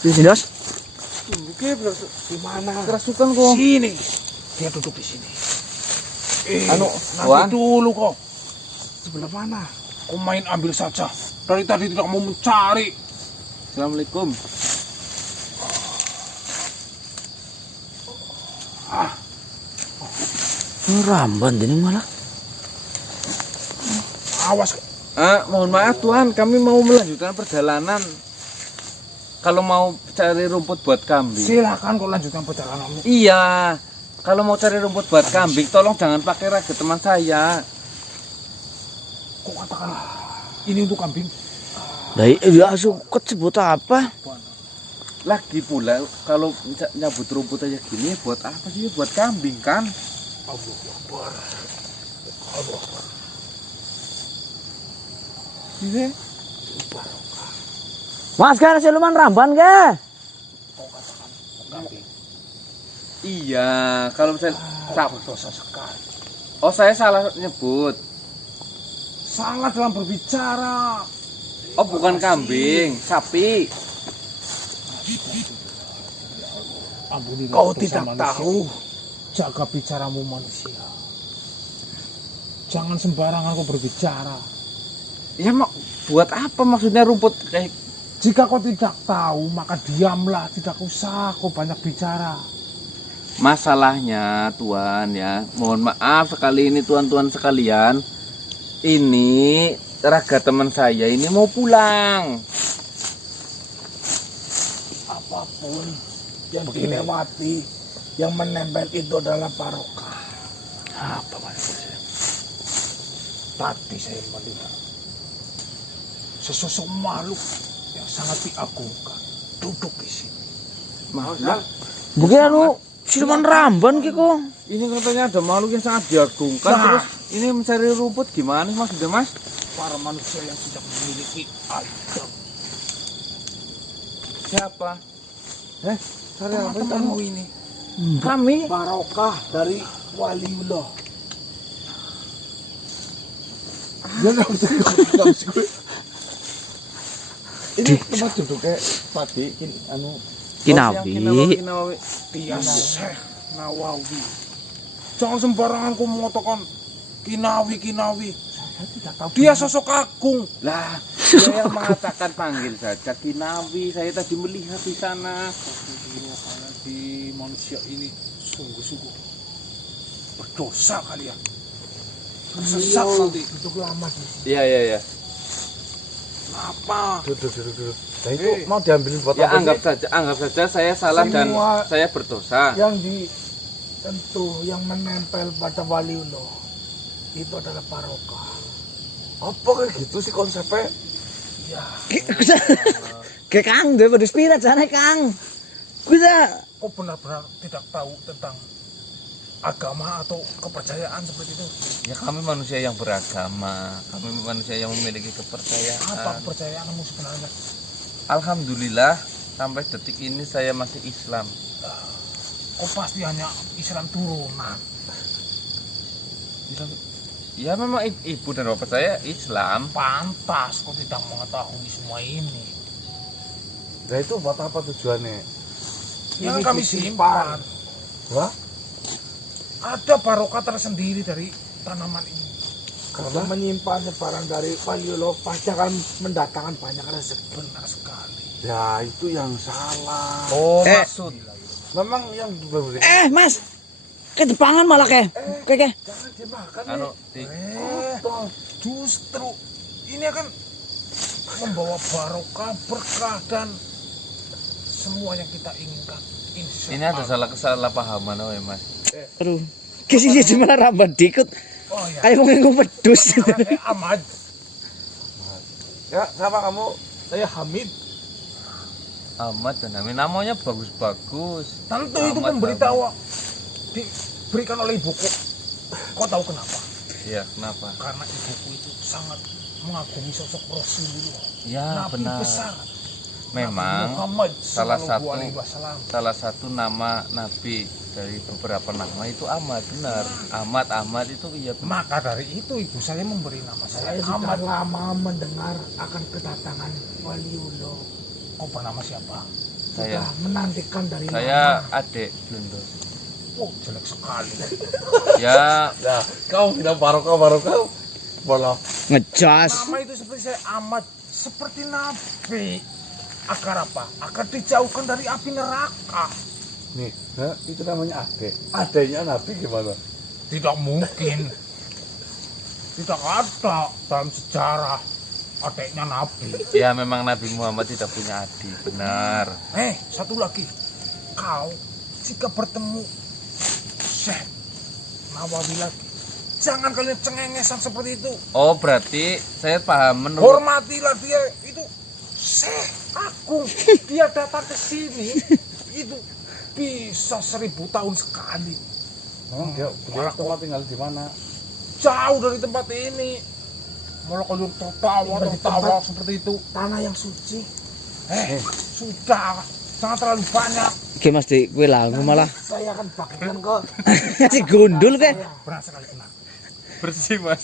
Di sini, Dos. Di mana? Kerasukan kok. Sini. Dia duduk di sini. Wan. Nanti dulu kok. Sebelah mana? Kau main ambil saja. Dari tadi tidak mau mencari. Assalamualaikum. Ramban ini malah. Awas. Mohon maaf Tuhan, kami mau melanjutkan perjalanan. Kalau mau cari rumput buat kambing. Silakan kau lanjutkan perjalananmu. Iya. Kalau mau cari rumput buat kambing, tolong jangan pakai raga teman saya. Kau katakan ini untuk kambing. Ya suket sebut apa? Lagi pula kalau nyabut rumput aja gini buat apa sih? Buat kambing kan? Allahu Akbar. Allahu Akbar. Ini Mas kan siluman ramban ke? Kau katakan kambing. iya, kalau misalnya Dosa sekali. oh saya salah nyebut. Salah dalam berbicara. Oh bukan kambing, sapi. Ampunilah kau tidak tahu jaga bicaramu manusia. Jangan sembarangan kau berbicara. Ya mau buat apa maksudnya rumput kayak Jika kau tidak tahu maka diamlah, tidak usah kau banyak bicara. masalahnya Tuan ya. Mohon maaf sekali ini Tuan-tuan sekalian. Ini raga teman saya ini mau pulang. Apapun yang dilewati, yang menempel itu adalah barokah. Apa maksudnya? Tadi saya melihat sesosok makhluk yang sangat diagungkan duduk di sini. Malah Mungkin anu siluman ramban ki kok. ini katanya ada makhluk yang sangat diagungkan. Nah. Terus ini mencari rumput gimana maksudnya Mas? Para manusia yang tidak memiliki adab. Siapa? Cari apa Teman-temanmu ini Kami. barokah dari waliullah. Ya nggak usah gue. Ini tempat duduknya tadi anu Kinawi. Kinawi. dia Syekh Nawawi. Jangan sembarangan kau mengatakan Kinawi. Saya tidak tahu. Dia sosok agung. Lah, dia yang mengatakan panggil saja Kinawi. Saya tadi melihat di sana. Di manusia ini sungguh-sungguh berdosa kalian. Tersesat nanti. Duduk lama di sini. Iya. Kenapa? Duduk. Nah itu mau diambilin buat Ya apa anggap saja saya salah dan Semua- saya berdosa. Yang disentuh, yang menempel pada waliullah itu adalah barokah. Apa kayak gitu sih konsepnya? Ya, Ke Kang, dia pada spirat sana Kang. Bisa. kau benar-benar tidak tahu tentang agama atau kepercayaan seperti itu. Ya kami manusia yang beragama, kami manusia yang memiliki Apa kepercayaan. kepercayaanmu sebenarnya? Alhamdulillah sampai detik ini saya masih Islam. Kau pasti hanya Islam turunan. Islam. Ya memang ibu dan bapak saya Islam. Pantas kau tidak mengetahui semua ini. Nah itu buat apa tujuannya? Yang Ini kami disimpan. simpan. Wah, Ada barokah tersendiri dari tanaman ini. karena Menyimpan barang dari waliullah pasti akan mendatangkan banyak rezeki. Benar sekali. ya itu yang salah. Oh Eh. maksud. Memang yang berbeda. Mas. Ke depangan malah ke. Ke. Jangan dimakan Anu, nih. Justru ini akan membawa barokah, berkah dan semua yang kita inginkan. Insya Ini ada Allah. kesalahpahaman oh ya Mas. Aduh. Kesini cuma ramban dikit. Oh ya. Kayak ngomong pedus. Ahmad. Ya, siapa kamu? Saya Hamid. Ahmad dan Amin namanya bagus-bagus. Tentu itu Ahmad, pemberitahu diberikan oleh ibuku. Kau tahu kenapa? Iya, kenapa? Karena ibuku itu sangat mengagumi sosok Rasulullah. Ya Nabi benar. besar. Memang Nabi Muhammad salah Sallallahu satu- Alaihi Wasallam. Salah satu nama Nabi dari beberapa nama itu Ahmad, benar. Ahmad itu iya benar. Maka dari itu ibu saya memberi nama saya Saya Ahmad. sudah lama mendengar akan kedatangan waliullah. Kau bernama siapa? Sudah menantikan dari Saya lama. adik Blondos. Oh, jelek sekali. Ya, Nah, kau bilang barokah. Bola. Ngecas. Nama itu seperti saya amat seperti nabi. Agar apa? Agar dijauhkan dari api neraka. Nih, itu namanya adek. Adeknya Nabi gimana? Tidak mungkin. Tidak ada dalam sejarah adiknya nabi. ya memang Nabi Muhammad tidak punya adik, benar. Satu lagi. Kau jika bertemu Syekh Nawawi lagi, jangan kalian cengengesan seperti itu. Oh, berarti saya paham menurut Hormatilah dia, itu Syekh Agung. Dia datang ke sini itu bisa 1000 tahun sekali. Oh, dia tempat tinggal di mana? Jauh dari tempat ini. Malah kalian tertawa seperti itu. Tanah yang suci. Sudah, jangan terlalu banyak. Oke Mas Dik, kowe langu malah. Saya akan bagikan kok. Si gundul ke. Berat sekali benar. bersih, Mas.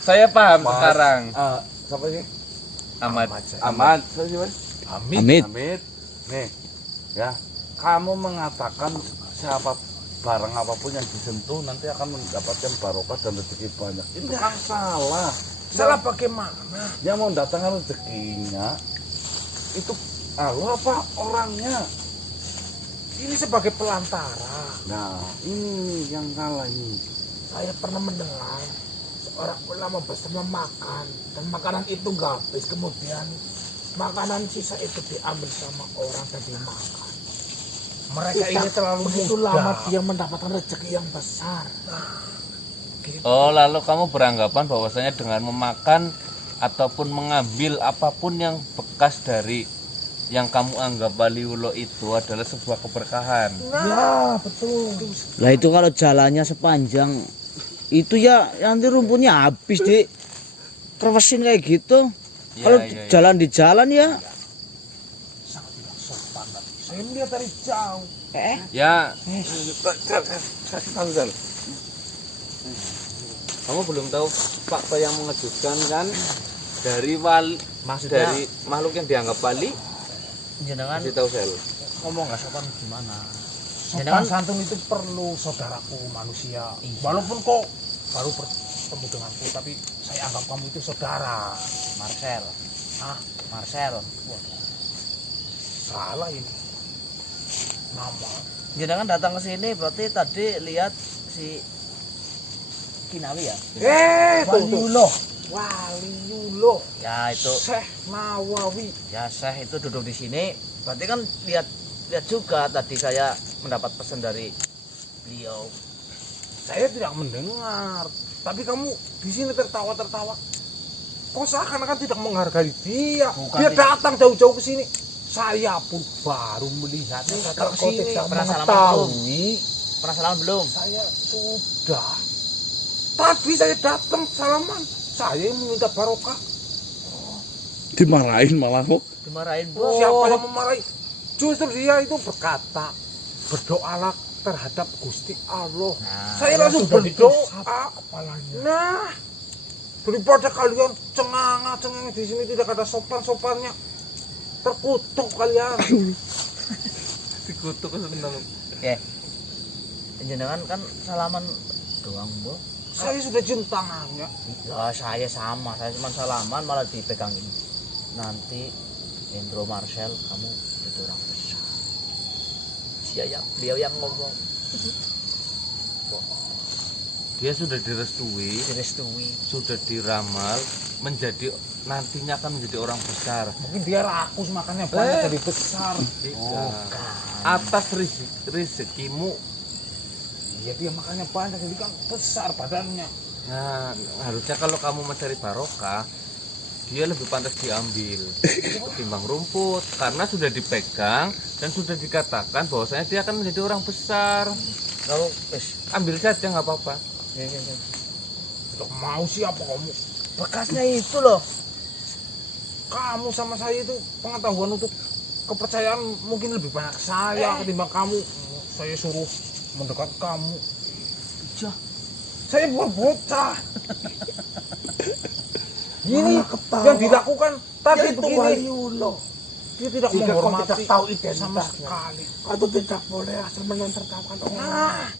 Saya paham sekarang. Siapa sih? Ahmad. Ahmad. Siapa sih, Mas? Amit. Amit. Nih, ya. Kamu mengatakan siapa barang apapun yang disentuh nanti akan mendapatkan barokah dan rezeki banyak. Itu kan salah. Salah bagaimana? Yang mau datangkan rezekinya itu Allah apa orangnya? Ini sebagai pelantara. Nah, ini yang salah ini. Saya pernah mendengar seorang ulama bersama makan dan makanan itu nggak habis, kemudian makanan sisa itu diambil sama orang dan dimakan. Mereka ini terlalu begitu lama dia mendapatkan rezeki yang besar. Oh, lalu kamu beranggapan bahwasanya dengan memakan ataupun mengambil apapun yang bekas dari yang kamu anggap waliullah itu adalah sebuah keberkahan. Ya, betul. Lah itu kalau jalannya sepanjang itu ya nanti rumputnya habis Dik. Kerwesin kayak gitu. Ya, Kalau ya, ya. jalan di jalan ya. Sangat tidak sopan. Saya melihat dari jauh. Ya, kamu belum tahu fakta yang mengejutkan kan dari Maksudnya- dari makhluk yang dianggap wali. Jenengan Kasih tahu saya. ngomong nggak sopan gimana? Sopan santun itu perlu, saudaraku manusia. Walaupun kok baru bertemu denganku, tapi saya anggap kamu itu saudara. Marcel. Ah, Marcel. salah ini. Nama. Jenengan datang ke sini berarti tadi lihat si Kinawi ya? Waliullah. Waliullah. Ya itu. Syekh Nawawi. Ya Syekh itu duduk di sini. Berarti kan lihat juga tadi saya mendapat pesan dari beliau. Saya tidak mendengar, tapi kamu di sini tertawa-tertawa. Kok seakan-akan tidak menghargai dia. Dia datang jauh-jauh ke sini. Saya pun baru melihatnya datang ke sini. pernah salaman Mengetahui. Pernah salaman belum? Saya sudah. Tadi saya datang salaman. Saya meminta barokah. Dimarahin malah kok. Dimarahin Siapa yang memarahi? Justru dia itu berkata, berdoalah terhadap Gusti Allah. Nah, Saya langsung berdoa. Nah, daripada kalian cenganga-cengeng di sini tidak ada sopan-sopannya, terkutuk kalian. Dikutuk seneng. Oke. Jenengan kan salaman doang, Bu. Saya sudah cium tangannya. Ya saya sama, saya cuma salaman malah dipegangin. Nanti Hendro Marcel kamu itu orang besar. Beliau yang ngomong. Dia sudah direstui, sudah diramal menjadi nantinya akan menjadi orang besar. Mungkin dia rakus makannya banyak jadi besar. Atas rezekimu. Iya, dia makannya banyak jadi kan besar badannya. Nah, harusnya kalau kamu mencari barokah, dia lebih pantas diambil ketimbang rumput karena sudah dipegang dan sudah dikatakan bahwasanya dia akan menjadi orang besar. Kalau Ambil saja nggak apa-apa. Tidak mau siapa kamu? bekasnya itu loh. Kamu sama saya itu pengetahuan untuk kepercayaan mungkin lebih banyak saya ketimbang kamu. Saya suruh mendekat kamu. Jah. Saya bukan bocah. Ini yang dilakukan tadi begini. Dia tidak Jika kau menghormati tidak tahu sama identitasnya, sekali. kau tuh tidak boleh asal menonton orang.